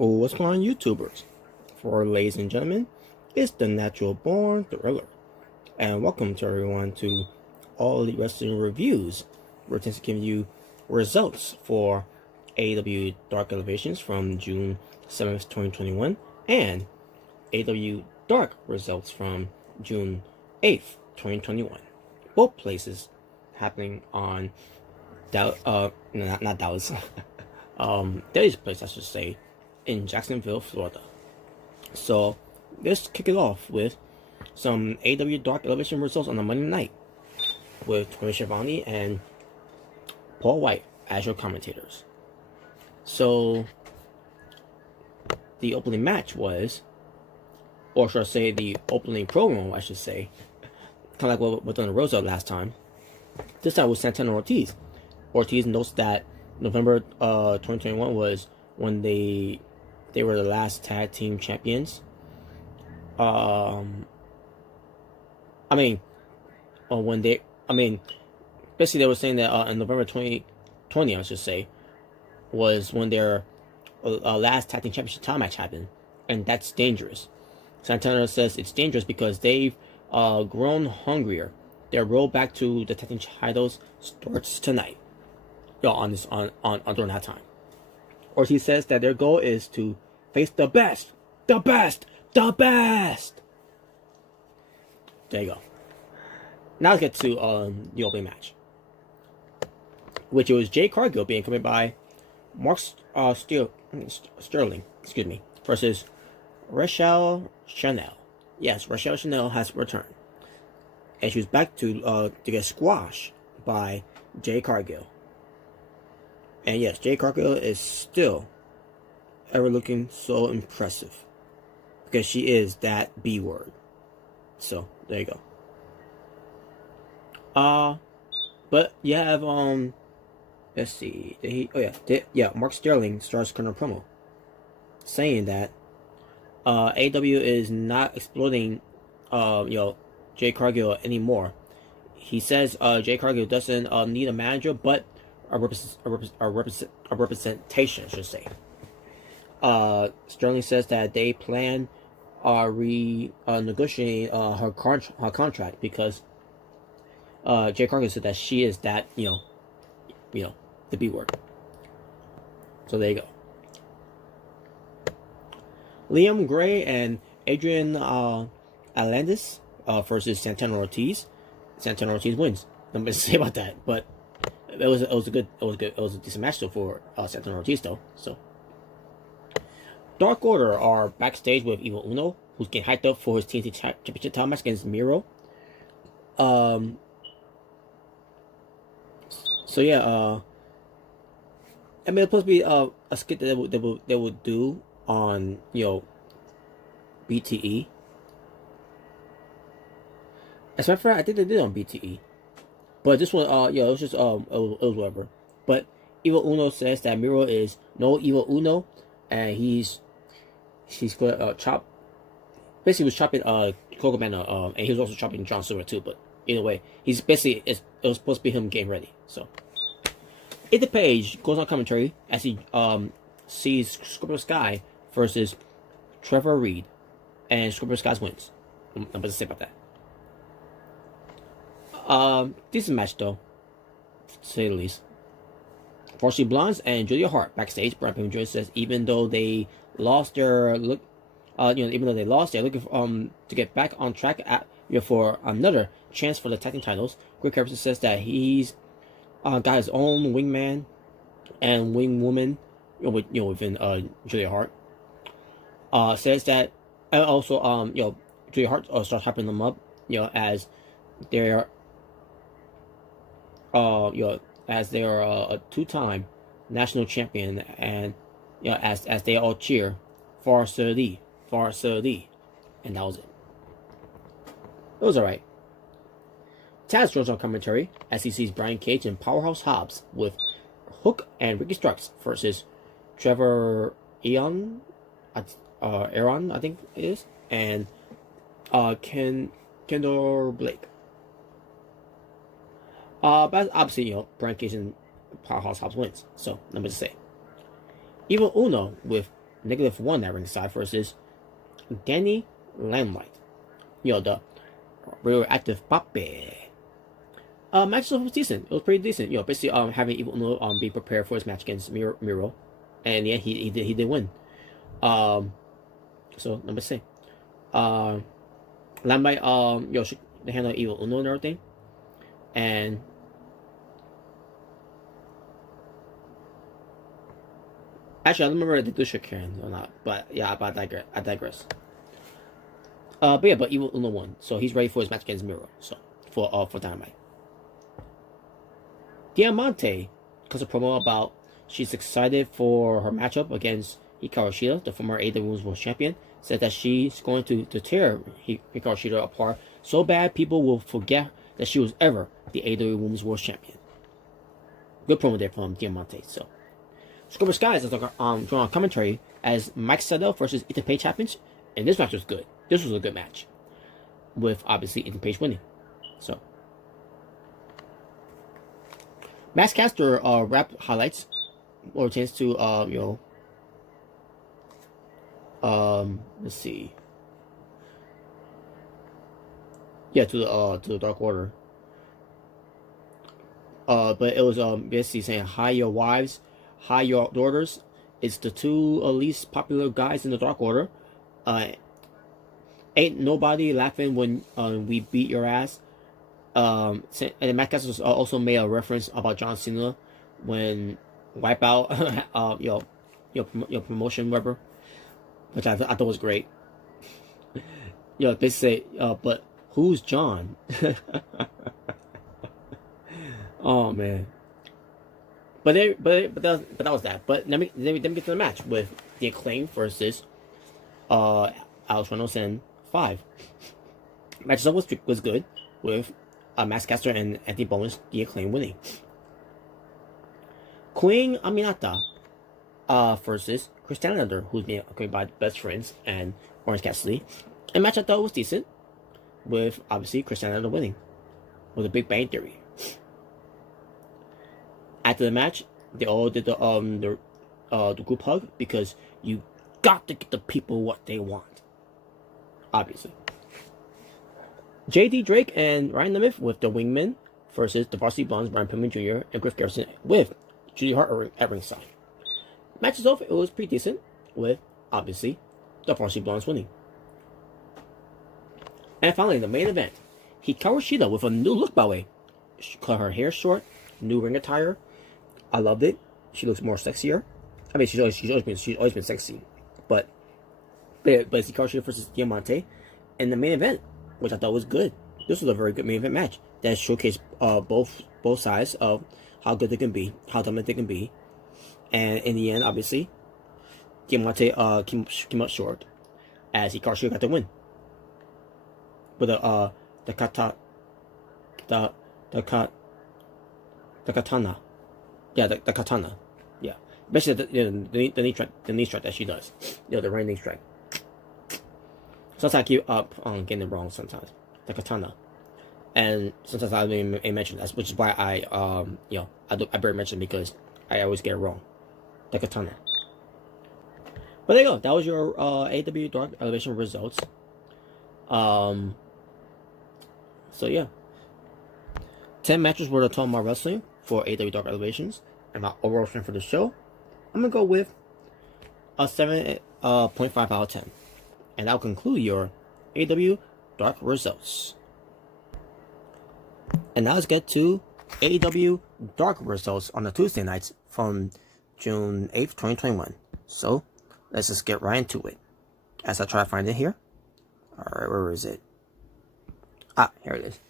Oh, what's going on, YouTubers? For ladies and gentlemen, it's the Natural Born Thriller, and welcome to everyone to All Elite Wrestling Reviews. We're going to give you results for AEW Dark Elevations from June 7th, 2021, and AEW Dark results from June 8th, 2021. Both places happening on not Dallas. Daily's place, I should say, in Jacksonville, Florida. So let's kick it off with some AEW Dark Elevation results on a Monday night with Tony Schiavone and Paul White as your commentators. So the opening match was, or should I say the opening promo, I should say, kind of like what we done Rosa last time. This time with Santana Ortiz. Ortiz notes that November 2021 was when they were the last tag team champions. Basically they were saying that in November 2020, I should say, was when their last tag team championship title match happened, and that's dangerous. Santana says it's dangerous because they've grown hungrier. Their road back to the tag team titles starts tonight. During that time. Ortiz says that their goal is to face the best. There you go. Now let's get to the opening match, which was Jade Cargill being accompanied by Mark Sterling, versus Rachel Chanel. Yes, Rachel Chanel has returned, and she was back to get squashed by Jade Cargill. And yes, Jade Cargill is still ever looking so impressive, because she is that B word. So there you go. But you have let's see. Mark Sterling starts kind of promo saying that AEW is not exploiting Jade Cargill anymore. He says Jade Cargill doesn't need a manager, but a representation, I should say. Sterling says that they plan renegotiating her contract because Jade Cargill said that she is that the B word. So there you go. Liam Gray and Adrian Alandis versus Santana Ortiz. Santana Ortiz wins. Nothing to say about that, but it was a decent match though for Santana Ortiz though. So Dark Order are backstage with Evil Uno, who's getting hyped up for his TNT Championship title match against Miro. So yeah, it's supposed to be a skit that they would do on BTE. As a matter of fact, I think they did on BTE. But this one, it was just, it was whatever. But Evil Uno says that Miro is no Evil Uno, and he's gonna chop. Basically, was chopping Coco Cabana, and he was also chopping John Silver too. But either way, he's basically it was supposed to be him getting ready. So, Ethan Page goes on commentary as he sees Scorpio Sky versus Trevor Reed, and Scorpio Sky wins. I'm about to say about that. Decent match though, to say the least. Varsity Blondes and Julia Hart backstage. Brian Pillman Jr. says even though they lost their look, they're looking for, to get back on track for another chance for the tag team titles. Greg Harrison says that he's got his own wingman and wing woman, within Julia Hart. Says that, and also Julia Hart starts hyping them up, as they're as they are a two-time national champion, and as they all cheer Varsity, and that was it. It was alright. Taz joins on commentary as he sees Brian Cage and Powerhouse Hobbs with Hook and Ricky Starks versus Trevor Aaron, I think it is, and Kendall Blake. But obviously, Brian Cage and Powerhouse Hobbs wins, so nothing to say. Evil Uno with -1 at ringside versus Danny Limelight. The radioactive Pape. Match was decent. It was pretty decent. Basically, having Evil Uno be prepared for his match against Miro, and yeah, he did win. So number 6. Limelight they handle Evil Uno and everything, and actually I don't remember if they do shake hands or not, but yeah, I digress. But Evil Uno won, so he's ready for his match against Miro. So for Dynamite. Diamante cuts a promo about she's excited for her matchup against Hikaru Shida, the former AEW Women's World Champion. Said that she's going to tear Hikaru Shida apart so bad people will forget that she was ever the AEW Women's World Champion. Good promo there from Diamante. So, Scorpio Sky is drawing commentary as Mike Sydal versus Ethan Page happens, and this match was good. This was a good match, with obviously Ethan Page winning. So, Max Caster rap highlights or chance to let's see. Yeah, to the Dark Order. But it was basically saying hi your wives, hi your daughters. It's the two least popular guys in the Dark Order. Ain't nobody laughing when we beat your ass. And Matt Caster also made a reference about John Cena when Wipeout your promotion whatever, which I thought was great. They say but who's John? Oh man. But that was that. But let me get to the match with the Acclaim versus Alex Reynolds and 5. Match was good with Max Caster and Anthony Bowens, the Acclaim winning. Queen Aminata versus Chris Stanlander, who's being accompanied by Best Friends and Orange Cassidy. A match I thought was decent, with obviously Chris Stanlander winning with a Big Bang Theory. After the match, they all did the group hug because you got to get the people what they want. Obviously. J.D. Drake and Ryan Nemeth with the Wingmen versus the Varsity Blondes, Brian Pillman Jr. and Griff Garrison with Judy Hart at ringside. Match is over. It was pretty decent with, obviously, the Varsity Blondes winning. And finally, the main event. Hikaru Shida with a new look, by the way. She cut her hair short, new ring attire. I loved it. She looks more sexier. I mean, she's always been sexy. But it's Hikaru Shida versus Diamante in the main event, which I thought was good. This was a very good main event match that showcased both sides of how good they can be, how dominant they can be, and in the end, obviously, Diamante came up short as Hikaru Shida got the win with the katana, the katana, yeah, basically the knee strike that she does, the right knee strike. Sometimes I keep up on getting it wrong sometimes. The katana. And sometimes I don't even mention that, which is why I better mention it because I always get it wrong. The katana. But there you go. That was your AEW Dark Elevation results. So yeah. 10 matches worth of Total Mar Wrestling for AEW Dark Elevations. And my overall strength for the show, I'm going to go with a 7.5 out of 10. And that'll conclude your AEW Dark results. And now let's get to AEW Dark results on the Tuesday nights from June 8th, 2021. So, let's just get right into it. As I try to find it here. Alright, where is it? Ah, here it is.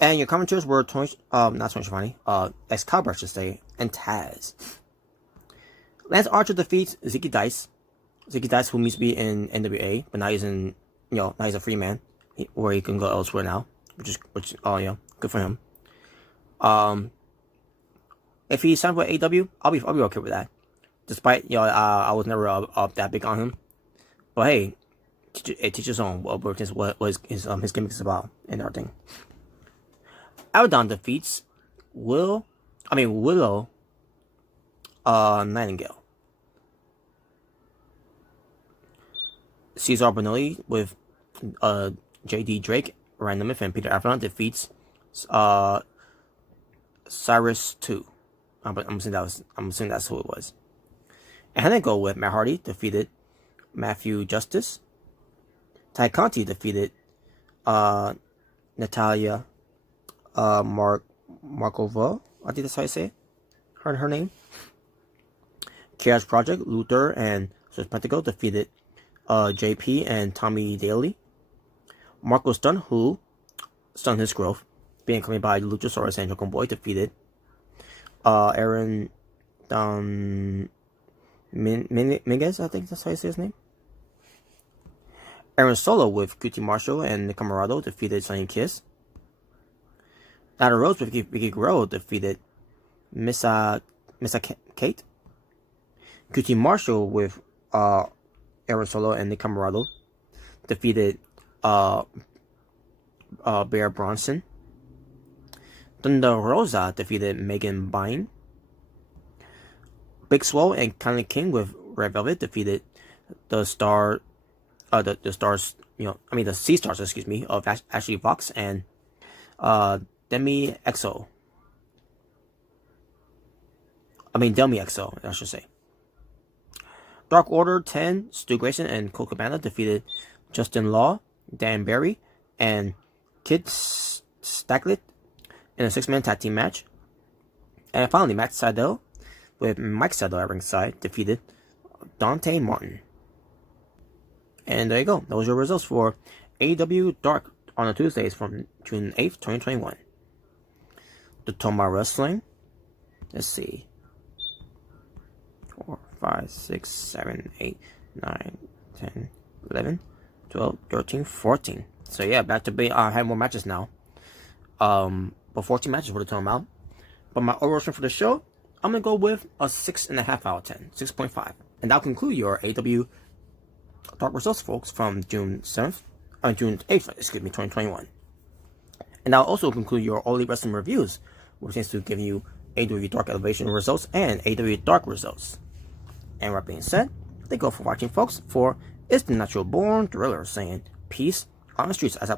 And your commentators were not Tony Schiavone, Excalibur, I should say, and Taz. Lance Archer defeats Zicky Dice. Zicky Dice, who used to be in NWA, but now he's in, now he's a free man, where he can go elsewhere now, which good for him. If he signed for AEW, I'll be okay with that. Despite, I was never that big on him. But hey, teach his own what his gimmick is about and everything. Abaddon defeats Willow Nightingale. Cesar Bonelli with J.D. Drake, Ryan Nemeth, and Peter Avalon defeats Cyrus 2. I'm assuming that's who it was. And then go with Matt Hardy defeated Matthew Justice. Ty Conti defeated Natalia Markova. I think that's how you say it. Her name. Chaos Project, Luther and Serpentico defeated JP and Tommy Daly. Marco Stunt, who stunned his growth, being accompanied by Luchasaurus and Jungle Boy, defeated Aaron Minguez, I think that's how you say his name. Aaron Solo with QT Marshall and Nick Camarado defeated Sonny Kiss. Nyla Rose with Vicky Guerrero defeated Missa Kate. QT Marshall with Aaron Solo and Nick Camarado defeated Bear Bronson. Thunder Rosa defeated Megan Bine. Big Swole and Conley King with Red Velvet defeated the Sea Stars, of Ashley Fox and Demi Exo, I should say. Dark Order 10, Stu Grayson and Cole Cabana defeated Justin Law, Dan Barry, and Kid Stacklet in a 6-man tag team match. And finally, Matt Sydal with Mike Sydal at ringside defeated Dante Martin. And there you go. Those are your results for AEW Dark on the Tuesdays from June 8th, 2021. The Toma Wrestling. Let's see. 4, 5, 6, 7, 8, 9, 10, 11, 12, 13, 14. So yeah, back to be I have more matches now. But 14 matches for the total amount. But my overall rating for the show, I'm gonna go with a 6.5 out of 10, 6.5. And that'll conclude your AEW Dark results, folks, from June 8th, 2021. And that'll also conclude your All Elite Wrestling reviews, which is to give you AEW Dark Elevation results and AEW Dark results. And with that being said, thank you all for watching, folks. For It's the Natural Born Thriller saying peace on the streets as I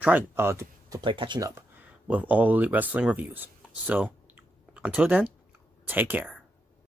tried to play catching up with All Elite Wrestling reviews. So, until then, take care.